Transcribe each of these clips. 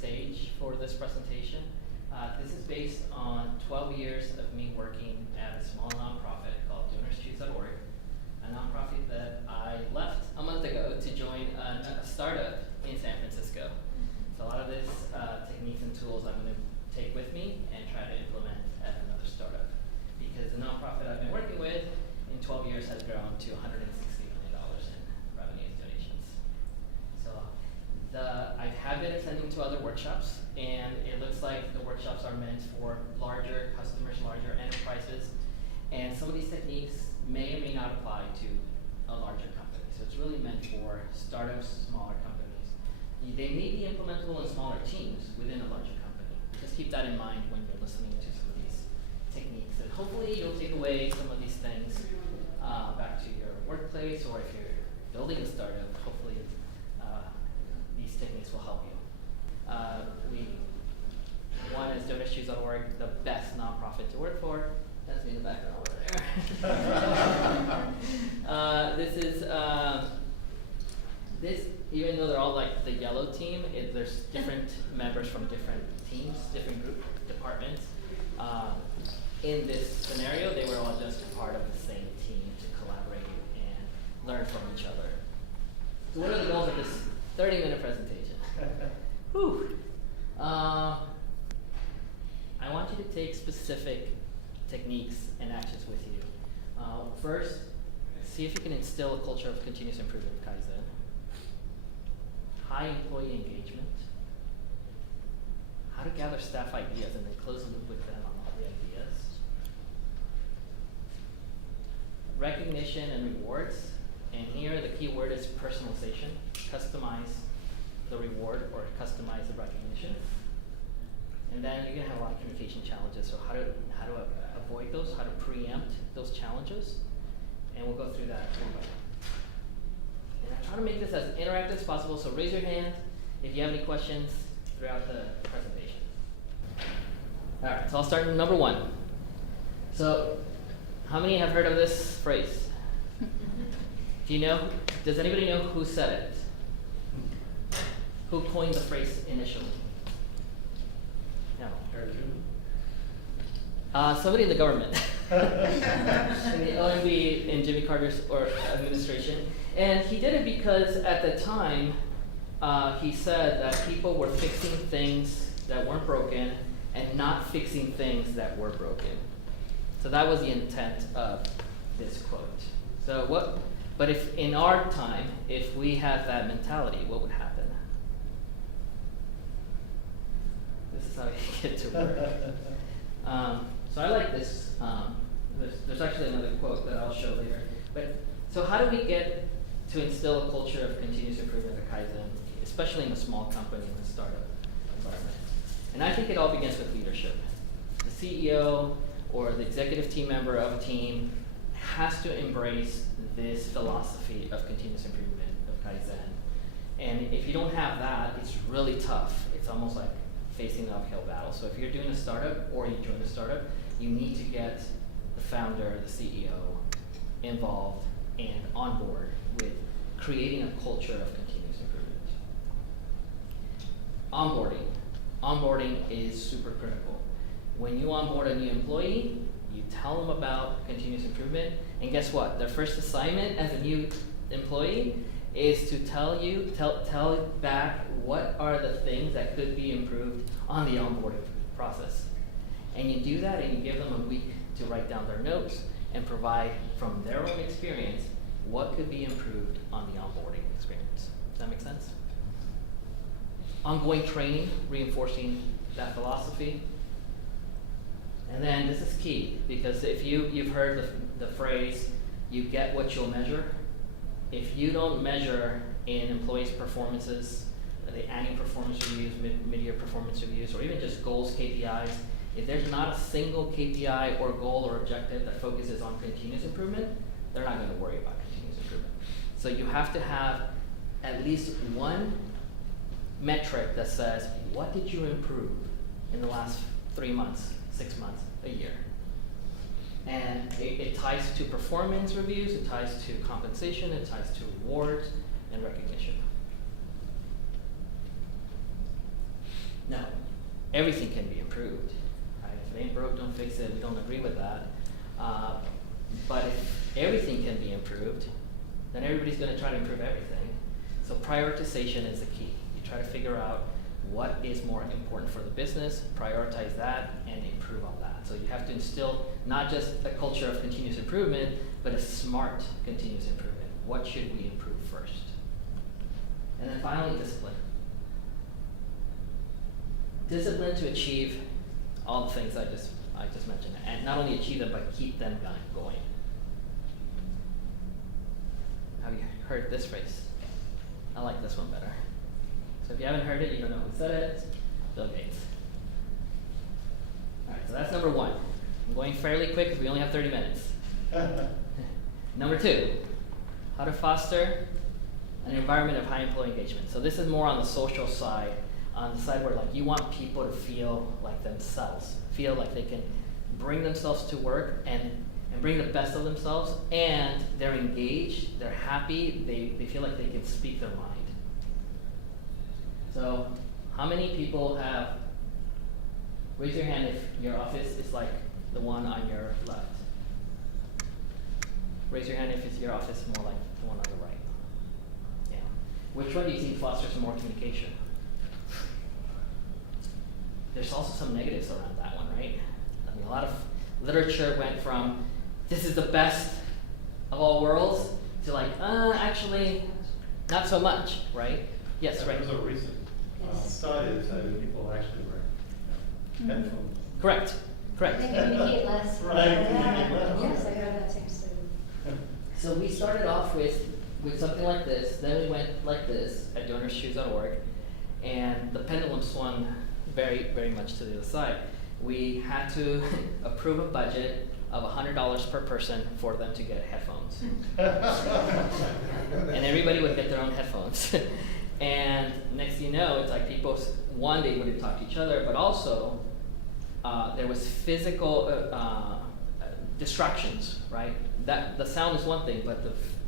stage for this presentation. This is based on 12 years of me working at a small nonprofit called DonorsChoose.org, a nonprofit that I left a month ago to join a startup in San Francisco. So a lot of this techniques and tools I'm going to take with me and try to implement at another startup, because the nonprofit I've been working with in 12 years has grown to $160 million in revenue and donations. So I have been attending to other workshops, and it looks like the workshops are meant for larger customers, larger enterprises, and some of these techniques may or may not apply to a larger company. So it's really meant for startups, smaller companies. They may be implementable in smaller teams within a larger company. Just keep that in mind when you're listening to some of these techniques. And hopefully you'll take away some of these things back to your workplace, or if you're building a startup, hopefully these techniques will help you. We won as DonorsChoose.org the best nonprofit to work for. That's me in the background over there. This, even though they're all like the yellow team, there's different members from different teams, different group departments. In this scenario, they were all just part of the same team to collaborate and learn from each other. So what are the goals of this 30-minute presentation? Whew. I want you to take specific techniques and actions with you. First, see if you can instill a culture of continuous improvement, Kaizen. High employee engagement. How to gather staff ideas and then close the loop with them on all the ideas. Recognition and rewards. And here the key word is personalization. Customize the reward or customize the recognition. And then you're going to have a lot of communication challenges. So how to avoid those, how to preempt those challenges. And we'll go through that one by one. And I try to make this as interactive as possible, so raise your hand if you have any questions throughout the presentation. All right, so I'll start with number one. So how many have heard of this phrase? Do you know, does anybody know who said it? Who coined the phrase initially? No. Somebody in the government. In the OMB in Jimmy Carter's administration. And he did it because at the time, he said that people were fixing things that weren't broken and not fixing things that were broken. So that was the intent of this quote. So but if in our time, if we had that mentality, what would happen? This is how you get to work. So I like this. There's actually another quote that I'll show later. But so how do we get to instill a culture of continuous improvement or Kaizen, especially in a small company, in a startup environment? And I think it all begins with leadership. The CEO or the executive team member of a team has to embrace this philosophy of continuous improvement, of Kaizen. And if you don't have that, it's really tough. It's almost like facing an uphill battle. So if you're doing a startup or you join a startup, you need to get the founder, the CEO involved and on board with creating a culture of continuous improvement. Onboarding is super critical. When you onboard a new employee, you tell them about continuous improvement, and guess what? Their first assignment as a new employee is to tell back what are the things that could be improved on the onboarding process. And you do that and you give them a week to write down their notes and provide from their own experience what could be improved on the onboarding experience. Does that make sense? Ongoing training, reinforcing that philosophy. And then this is key, because if you've heard the phrase, you get what you'll measure. If you don't measure in employees' performances, the annual performance reviews, mid-year performance reviews, or even just goals, KPIs, if there's not a single KPI or goal or objective that focuses on continuous improvement, they're not going to worry about continuous improvement. So you have to have at least one metric that says, what did you improve in the last 3 months, 6 months, a year? And it ties to performance reviews, it ties to compensation, it ties to rewards and recognition. everything can be improved. Right? If it ain't broke, don't fix it. We don't agree with that. But if everything can be improved, then everybody's going to try to improve everything. So prioritization is the key. You try to figure out what is more important for the business, prioritize that, and improve on that. So you have to instill not just a culture of continuous improvement, but a smart continuous improvement. What should we improve first? And then finally, discipline. Discipline to achieve all the things I just mentioned, and not only achieve them, but keep them going. Have you heard this phrase? I like this one better. So if you haven't heard it, you don't know who said it, Bill Gates. All right, so that's number one. I'm going fairly quick because we only have 30 minutes. Number two, how to foster an environment of high employee engagement. So this is more on the social side, on the side where like you want people to feel like themselves, feel like they can bring themselves to work and bring the best of themselves, and they're engaged, they're happy, they feel like they can speak their mind. So how many people have, raise your hand if your office is like the one on your left. Raise your hand if it's your office more like the one on the right. Yeah. Which one do you think fosters more communication? There's also some negatives around that one, right? I mean, a lot of literature went from, this is the best of all worlds, to like, actually, not so much, right? Yes, right. There was a recent study that said people actually wear headphones. Correct. They communicate less. Right, communicate less. Yes, I heard that same study. So we started off with something like this, then we went like this at donorsshoes.org, and the pendulum swung very, very much to the other side. We had to approve a budget of $100 per person for them to get headphones. And everybody would get their own headphones. And next thing you know, it's like people, one, they wouldn't talk to each other, but also there was physical distractions, right? That the sound is one thing, but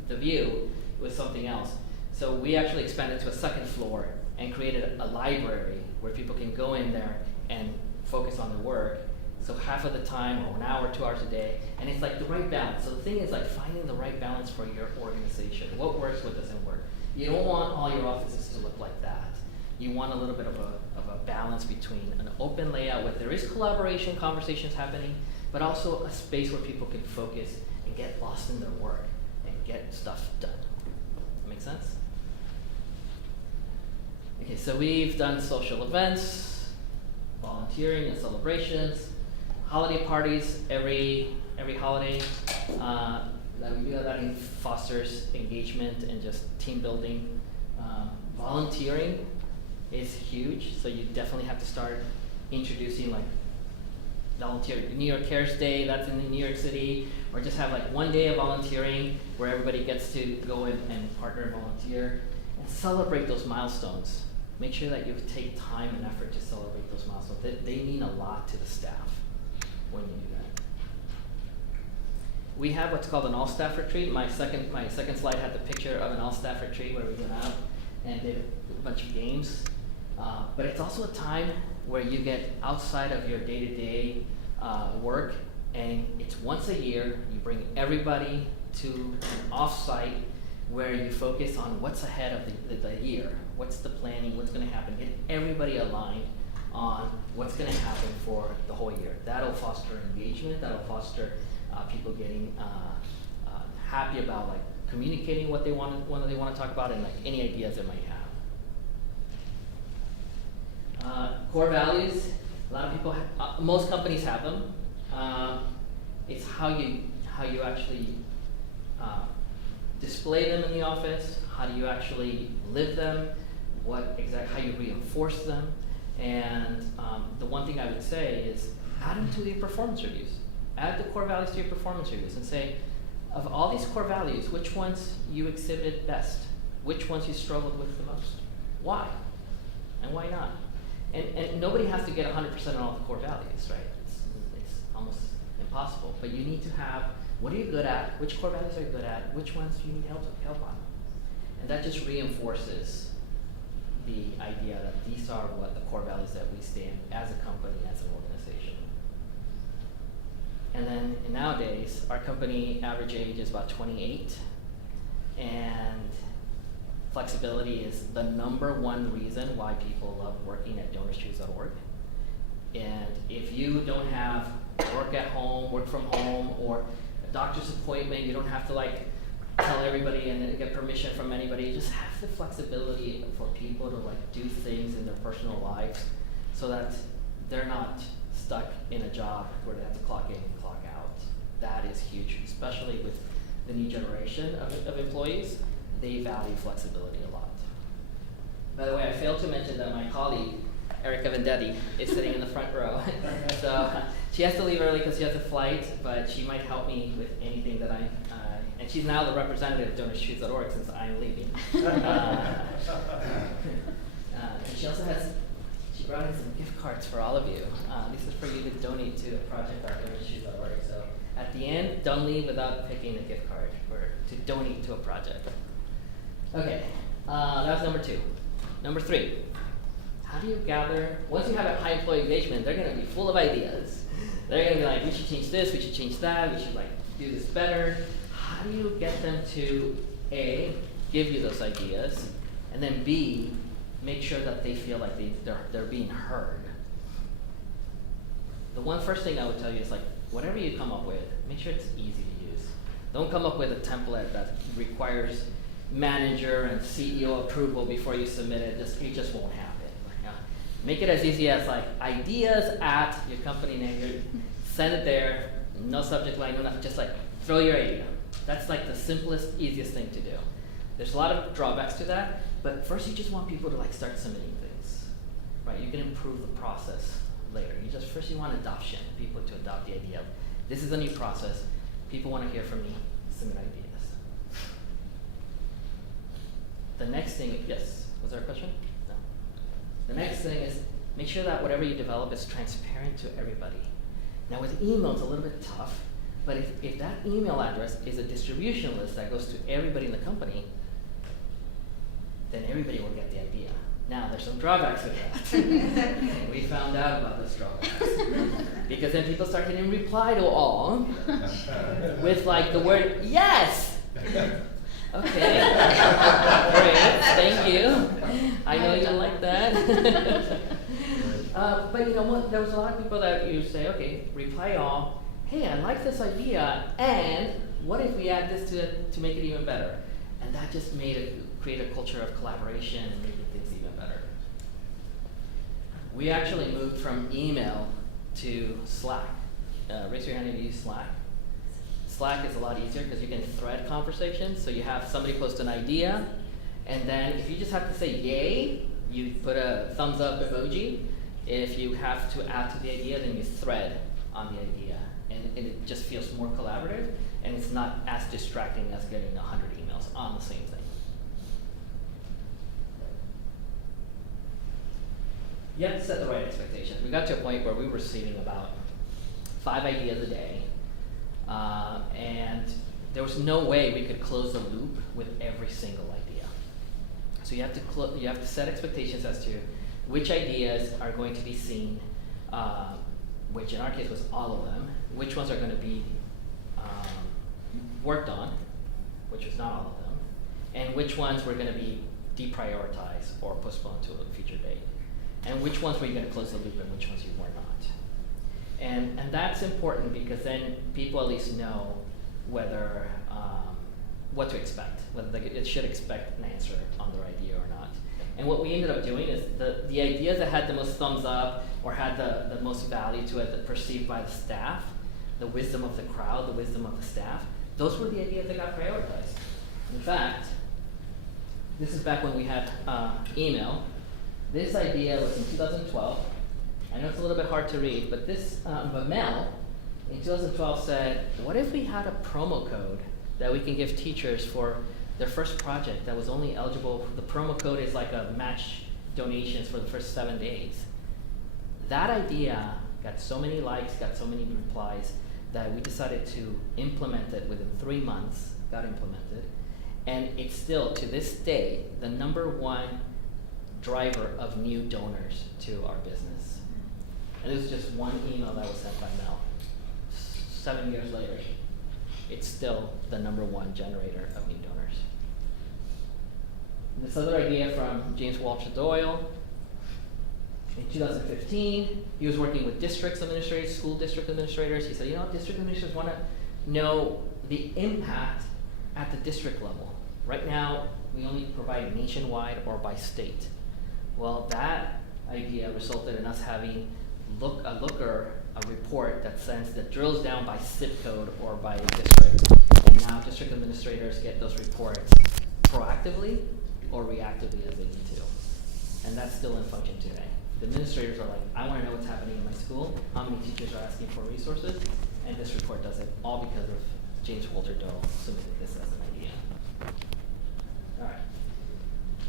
the view was something else. So we actually expanded to a second floor and created a library where people can go in there and focus on their work. So half of the time, or an hour, 2 hours a day, and it's like the right balance. So the thing is like finding the right balance for your organization. What works, what doesn't work. You don't want all your offices to look like that. You want a little bit of a balance between an open layout where there is collaboration, conversations happening, but also a space where people can focus and get lost in their work and get stuff done. That make sense? Okay, so we've done social events, volunteering and celebrations, holiday parties every holiday. That we do that fosters engagement and just team building. Volunteering is huge, so you definitely have to start introducing like volunteer New York Cares Day, that's in New York City, or just have like one day of volunteering where everybody gets to go in and partner and volunteer and celebrate those milestones. Make sure that you take time and effort to celebrate those milestones. They mean a lot to the staff when you do that. We have what's called an all-staff retreat. My second slide had the picture of an all-staff retreat where we went out and did a bunch of games. But it's also a time where you get outside of your day-to-day work, and it's once a year. You bring everybody to an off-site where you focus on what's ahead of the year. What's the planning, what's going to happen. Get everybody aligned on what's going to happen for the whole year. That'll foster engagement. That'll foster people getting happy about like communicating what they want to talk about and like any ideas they might have. Core values. A lot of people, most companies have them. It's how you actually display them in the office. How do you actually live them? How you reinforce them? And the one thing I would say is add them to your performance reviews. Add the core values to your performance reviews and say, of all these core values, which ones you exhibited best? Which ones you struggled with the most? Why? And why not? And nobody has to get 100% on all the core values, right? It's almost impossible. But you need to have, what are you good at? Which core values are you good at? Which ones do you need help on? And that just reinforces the idea that these are what the core values that we stand as a company, as an organization. And then nowadays, our company average age is about 28, and flexibility is the #1 reason why people love working at DonorsChoose.org. And if you don't have work at home, work from home, or a doctor's appointment, you don't have to like tell everybody and then get permission from anybody. You just have the flexibility for people to like do things in their personal lives so that they're not stuck in a job where they have to clock in and clock out. That is huge, especially with the new generation of employees. They value flexibility a lot. By the way, I failed to mention that my colleague, Erica Vendetti, is sitting in the front row. So she has to leave early because she has a flight, but she might help me with anything that and she's now the representative of DonorsChoose.org since I'm leaving. And she also she brought in some gift cards for all of you. This is for you to donate to a project at DonorsChoose.org. So at the end, don't leave without picking a gift card to donate to a project. Okay, that was #2. #3, how do you gather, once you have a high employee engagement, they're gonna be full of ideas. They're gonna be like, we should change this, we should change that, we should like do this better. How do you get them to A, give you those ideas, and then B, make sure that they feel like they're being heard? The first thing I would tell you is like, whatever you come up with, make sure it's easy to use. Don't come up with a template that requires manager and CEO approval before you submit it. It just won't happen. Make it as easy as like ideas at your company name. Send it there, no subject line, no nothing, just like throw your idea. That's like the simplest, easiest thing to do. There's a lot of drawbacks to that, but first you just want people to like start submitting things, right? You can improve the process later. First you want adoption, people to adopt the idea of this is a new process, people want to hear from me, submit ideas. The next thing, yes, was there a question? No. The next thing is make sure that whatever you develop is transparent to everybody. Now with email, it's a little bit tough, but if that email address is a distribution list that goes to everybody in the company, then everybody will get the idea. Now, there's some drawbacks with that. And we found out about those drawbacks. Because then people start hitting reply to all with like the word yes! Okay, great, thank you. I know you like that. But you know what, there was a lot of people that you say, okay, reply all, hey, I like this idea, and what if we add this to it to make it even better? And that just create a culture of collaboration and making things even better. We actually moved from email to Slack. Raise your hand if you use Slack. Slack is a lot easier because you can thread conversations. So you have somebody post an idea, and then if you just have to say yay, you put a thumbs up emoji. If you have to add to the idea, then you thread on the idea. And it just feels more collaborative, and it's not as distracting as getting 100 emails on the same thing. You have to set the right expectations. We got to a point where we were receiving about 5 ideas a day, and there was no way we could close the loop with every single idea. So you have to set expectations as to which ideas are going to be seen, which in our case was all of them, which ones are going to be worked on, which was not all of them, and which ones were going to be deprioritized or postponed to a future date, and which ones were you going to close the loop and which ones you were not. And that's important because then people at least know whether what to expect, whether they should expect an answer on their idea or not. And what we ended up doing is the ideas that had the most thumbs up or had the most value to it, perceived by the staff, the wisdom of the crowd, the wisdom of the staff, those were the ideas that got prioritized. In fact, this is back when we had email. This idea was in 2012. I know it's a little bit hard to read, but but Mel in 2012 said, what if we had a promo code that we can give teachers for their first project that was only eligible, the promo code is like a match donations for the first 7 days. That idea got so many likes, got so many replies, that we decided to implement it within 3 months, got implemented, and it's still, to this day, the #1 driver of new donors to our business. And this is just one email that was sent by Mel. 7 years later, it's still the #1 generator of new donors. This other idea from James Walter Doyle. In 2015, he was working with districts administrators, school district administrators. He said, district administrators want to know the impact at the district level. Right now, we only provide nationwide or by state. Well, that idea resulted in us having a report that drills down by zip code or by district. And now district administrators get those reports proactively or reactively as they need to. And that's still in function today. The administrators are like, I want to know what's happening in my school, how many teachers are asking for resources, and this report does it, all because of James Walter Doyle submitted this as an idea. All right.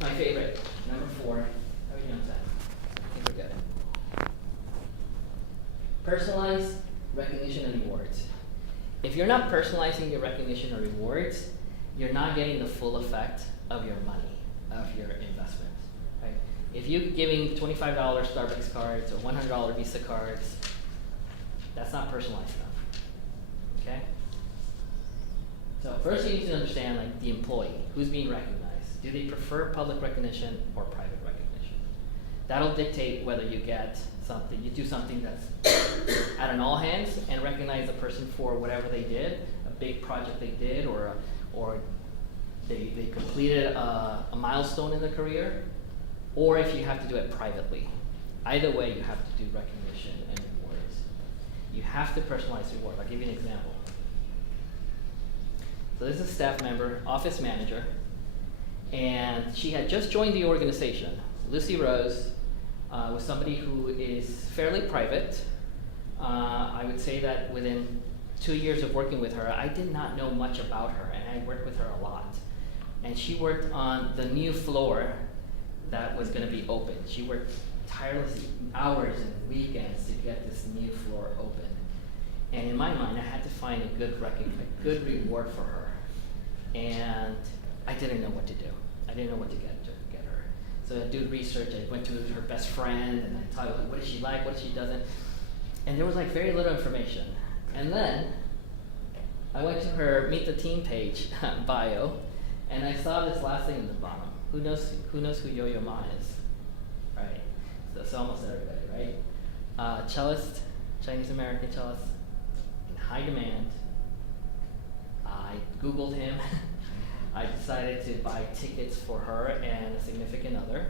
My favorite, #4. How are you doing, Sam? I think we're good. Personalized recognition and rewards. If you're not personalizing your recognition or rewards, you're not getting the full effect of your money, of your investment. Right? If you're giving $25 Starbucks cards or $100 Visa cards, that's not personalized enough. Okay? So first you need to understand the employee, who's being recognized. Do they prefer public recognition or private recognition? That'll dictate whether you get something, you do something that's at an all hands and recognize the person for whatever they did, a big project they did, or they completed a milestone in their career, or if you have to do it privately. Either way, you have to do recognition and rewards. You have to personalize reward. I'll give you an example. So this is a staff member, office manager, and she had just joined the organization. Lucy Rose was somebody who is fairly private. I would say that within 2 years of working with her, I did not know much about her, and I worked with her a lot. And she worked on the new floor that was going to be open. She worked tireless hours and weekends to get this new floor open. And in my mind, I had to find a good reward for her. And I didn't know what to do. I didn't know what to get her. So I did research. I went to her best friend, and I talked about what does she like, what she doesn't. And there was very little information. And then I went to her Meet the Team page bio, and I saw this last thing in the bottom. Who knows who Yo-Yo Ma is? Right. So it's almost everybody, right? Cellist, Chinese American cellist, in high demand. I Googled him. I decided to buy tickets for her and a significant other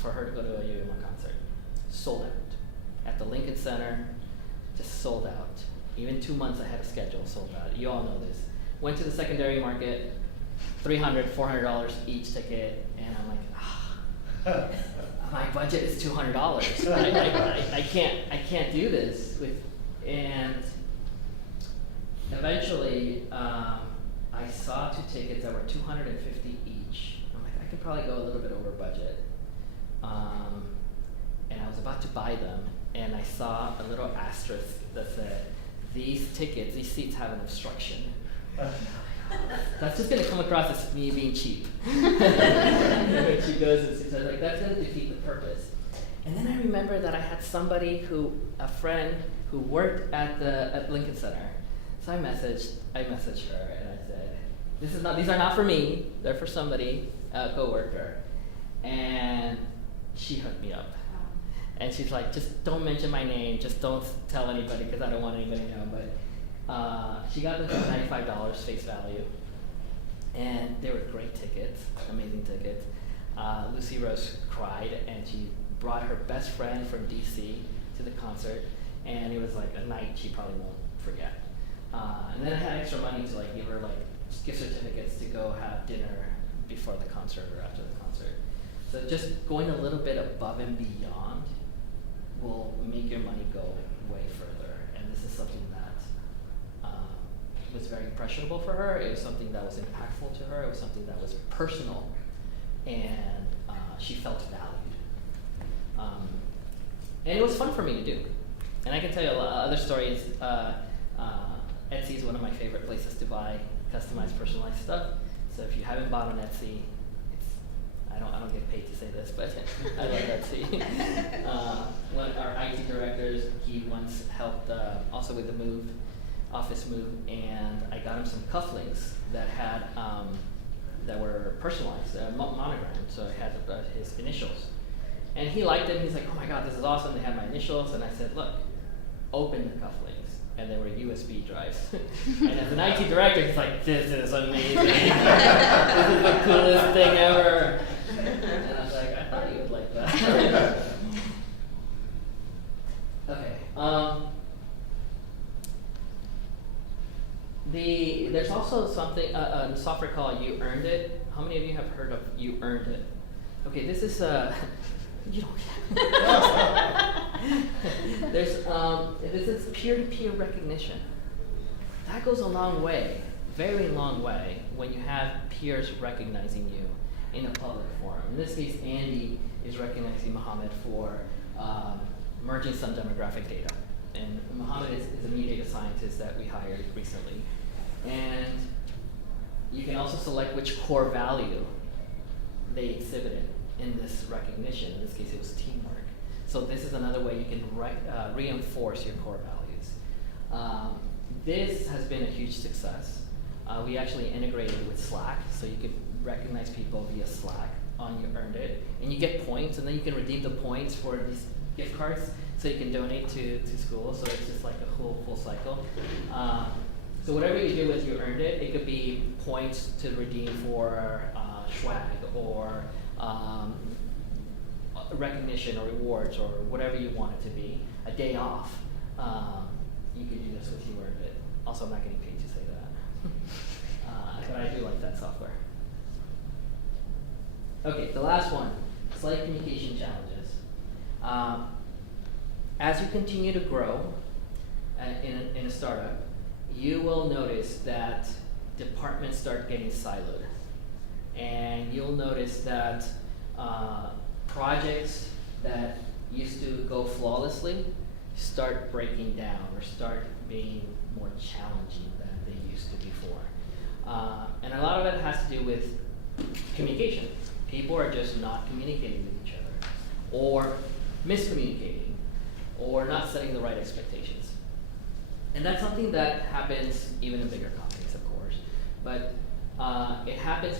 for her to go to a Yo-Yo Ma concert. Sold out. At the Lincoln Center, just sold out. Even 2 months ahead of schedule, sold out. You all know this. Went to the secondary market, $300, $400 each ticket, and I'm like, my budget is $200. I can't do this. And eventually, I saw 2 tickets that were $250 each. I'm like, I could probably go a little bit over budget. And I was about to buy them, and I saw a little asterisk that said, these seats have an obstruction. That's just going to come across as me being cheap. When she goes and says, that's going to defeat the purpose. And then I remember that I had a friend who worked at Lincoln Center. So I messaged her and I said, these are not for me, they're for somebody, a coworker. And she hooked me up. And she's like, just don't mention my name, just don't tell anybody because I don't want anybody to know. But she got them for $95 face value. And they were great tickets, amazing tickets. Lucy Rose cried, and she brought her best friend from DC to the concert. And it was a night she probably won't forget. And then I had extra money to give her gift certificates to go have dinner before the concert or after the concert. So just going a little bit above and beyond will make your money go way further. And this is something that was very impressionable for her. It was something that was impactful to her. It was something that was personal, and she felt valued. And it was fun for me to do. And I can tell you a lot of other stories. Etsy is one of my favorite places to buy customized, personalized stuff. So if you haven't bought on Etsy, it's I don't get paid to say this, but I love that scene. One of our IT directors, he once helped also with the office move, and I got him some cufflinks that had that were personalized, monogrammed, so it had his initials. And he liked it, and he's like, oh my god, this is awesome, they have my initials, and I said, look, open the cufflinks. And they were USB drives. And as an IT director, he's like, this is amazing. This is the coolest thing ever. And I was like, I thought you would like that. Okay. There's also something, a software called You Earned It. How many of you have heard of You Earned It? Okay, this is you don't. This is peer-to-peer recognition. That goes a long way, very long way, when you have peers recognizing you in a public forum. In this case, Andy is recognizing Mohammed for merging some demographic data. And Mohammed is a media data scientist that we hired recently. And you can also select which core value they exhibited in this recognition. In this case, it was teamwork. So this is another way you can reinforce your core values. This has been a huge success. We actually integrated with Slack, so you could recognize people via Slack on You Earned It. And you get points, and then you can redeem the points for these gift cards, so you can donate to school. So it's just like a full cycle. So whatever you do with You Earned It, it could be points to redeem for swag or recognition or rewards or whatever you want it to be. A day off. You can do this with You Earned It. Also, I'm not getting paid to say that. But I do like that software. Okay, the last one, slight communication challenges. As you continue to grow in a startup, you will notice that departments start getting siloed. And you'll notice that projects that used to go flawlessly start breaking down or start being more challenging than they used to before. And a lot of it has to do with communication. People are just not communicating with each other, or miscommunicating, or not setting the right expectations. And that's something that happens even in bigger companies, of course. But it happens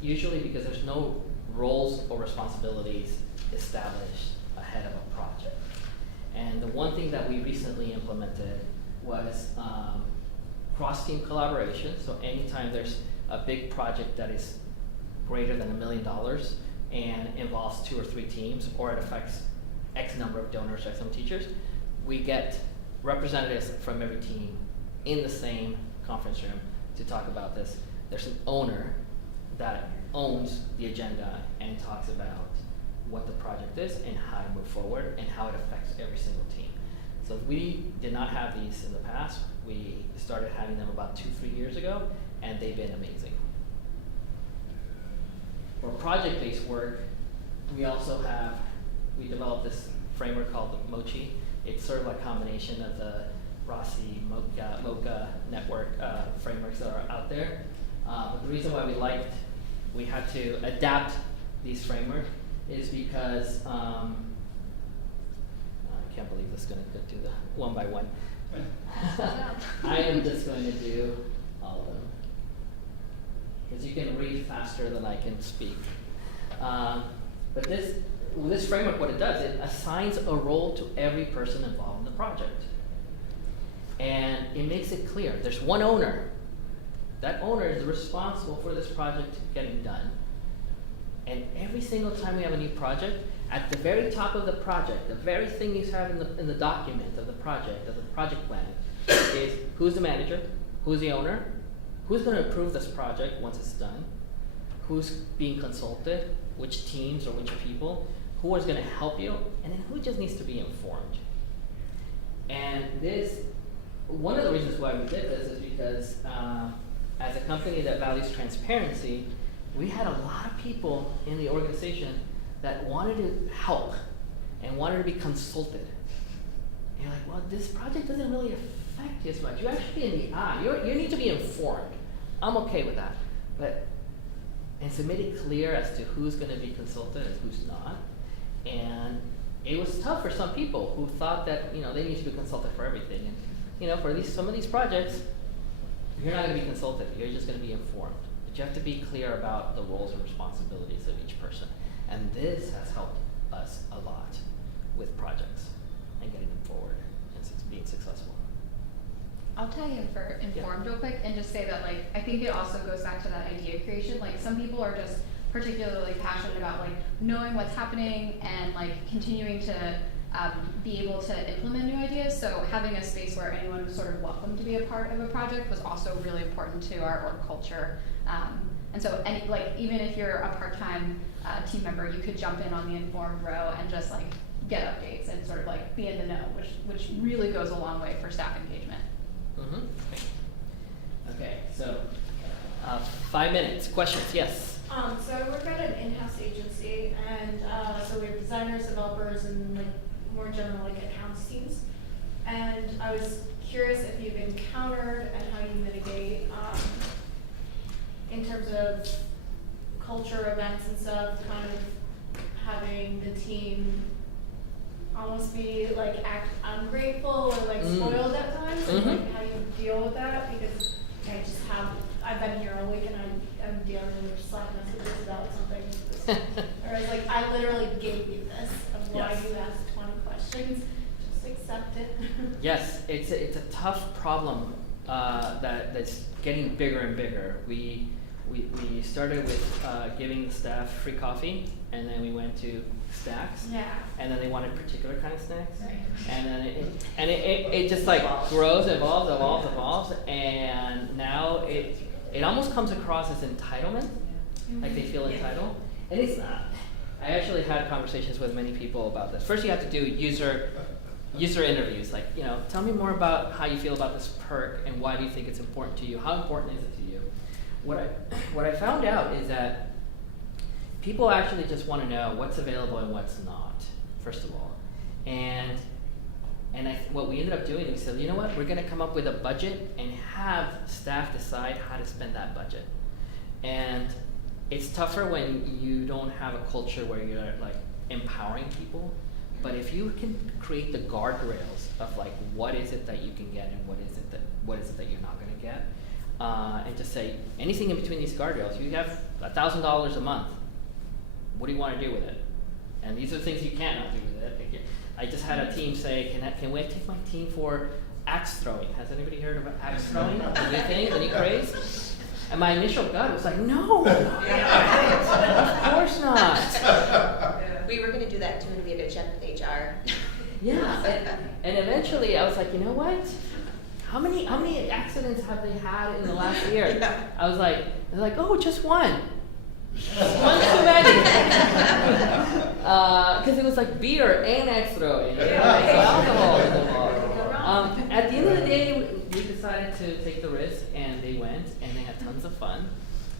usually because there's no roles or responsibilities established ahead of a project. And the one thing that we recently implemented was cross-team collaboration. So anytime there's a big project that is greater than $1 million and involves 2 or 3 teams, or it affects X number of donors or some teachers, we get representatives from every team in the same conference room to talk about this. There's an owner that owns the agenda and talks about what the project is and how to move forward and how it affects every single team. So we did not have these in the past. We started having them about 2-3 years ago, and they've been amazing. For project-based work, we developed this framework called the Mochi. It's sort of a combination of the Rossi, Mocha network frameworks that are out there. But the reason why we had to adapt these frameworks is because I can't believe this is going to do the one by one. I am just going to do all of them, because you can read faster than I can speak. But this framework, what it does, it assigns a role to every person involved in the project. And it makes it clear. There's one owner. That owner is responsible for this project getting done. And every single time we have a new project, at the very top of the project, the very thing you have in the document of the project plan, is who's the manager, who's the owner, who's going to approve this project once it's done, who's being consulted, which teams or which people, who is going to help you, and then who just needs to be informed. And one of the reasons why we did this is because as a company that values transparency, we had a lot of people in the organization that wanted to help and wanted to be consulted. And you're like, well, this project doesn't really affect you as much. You're actually in the eye. You need to be informed. I'm okay with that. But and so made it clear as to who's going to be consulted and who's not. And it was tough for some people who thought that they need to be consulted for everything. And for some of these projects, you're not going to be consulted. You're just going to be informed. But you have to be clear about the roles and responsibilities of each person. And this has helped us a lot with projects and getting them forward and being successful. I'll tie in for informed real quick and just say that I think it also goes back to that idea creation. Some people are just particularly passionate about knowing what's happening and continuing to be able to implement new ideas. So having a space where anyone was sort of welcome to be a part of a project was also really important to our org culture. And so even if you're a part-time team member, you could jump in on the informed row and just get updates and sort of be in the know, which really goes a long way for staff engagement. Mm-hmm. Okay, so 5 minutes. Questions? Yes. So I work at an in-house agency, and so we have designers, developers, and more general accounts teams. And I was curious if you've encountered and how you mitigate in terms of culture events and stuff, kind of having the team almost be act ungrateful or spoiled at times, and how you deal with that, because I've been here all week and I'm dealing with Slack messages about something. Or I literally gave you this of why Yes. you asked 20 questions. Just accept it. Yes, it's a tough problem that's getting bigger and bigger. We started with giving the staff free coffee, and then we went to snacks. Yeah. And then they wanted particular kind of snacks. Right. And then it just grows, evolves, and now it almost comes across as entitlement, they feel entitled, and it's not. I actually had conversations with many people about this. First, you have to do user interviews, tell me more about how you feel about this perk and why do you think it's important to you? How important is it to you? What I found out is that people actually just want to know what's available and what's not, first of all. And what we ended up doing is we said, you know what, we're going to come up with a budget and have staff decide how to spend that budget. And it's tougher when you don't have a culture where you're empowering people. But if you can create the guardrails of what is it that you can get and what is it that you're not going to get, and just say anything in between these guardrails, you have $1,000 a month. What do you want to do with it? And these are the things you cannot do with it. I just had a team say, can we take my team for axe throwing? Has anybody heard of axe throwing? The new thing, the new craze? And my initial gut was no, of course not. We were going to do that too, and we had to check with HR. Yeah, and eventually I was you know what? How many accidents have they had in the last year? Yeah. I was they're oh, just one. One too many. Because it was beer and axe throwing. Alcohol involved. At the end of the day, we decided to take the risk, and they went, and they had tons of fun.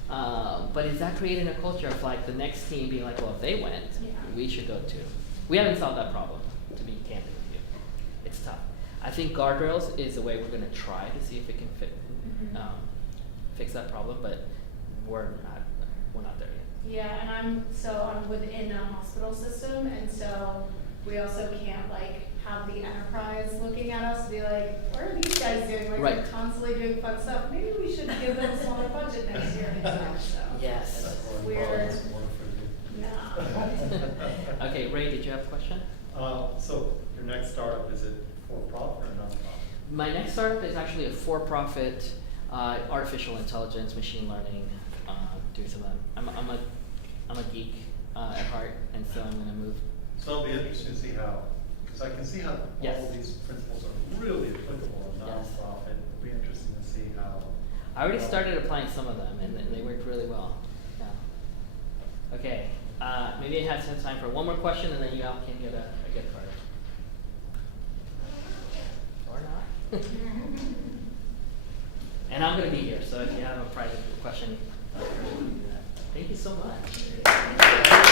But is that creating a culture of the next team being well, if they went, we should go too? We haven't solved that problem, to be candid with you. It's tough. I think guardrails is the way we're going to try to see if it can fix that problem, but we're not there yet. Yeah, and I'm within a hospital system, and so we also can't have the enterprise looking at us and be what are these guys doing? Right. They're constantly doing fun stuff. Maybe we should give them a smaller budget next year. So Yes. it's Or weird. it's more for you. Yeah. Okay, Ray, did you have a question? So your next startup, is it for-profit or non-profit? My next startup is actually a for-profit artificial intelligence, machine learning, doing some of them. I'm a geek at heart, and so I'm going to move. So it'll be interesting to see how, because I can see how Yes. all of these principles are really applicable in Yes. non-profit. It'll be interesting to see how. I already started applying some of them, and they worked really well. Yeah. Okay, maybe I have some time for one more question, and then you all can get a gift card. Or not. And I'm going to be here, so if you have a private question, do that. Thank you so much.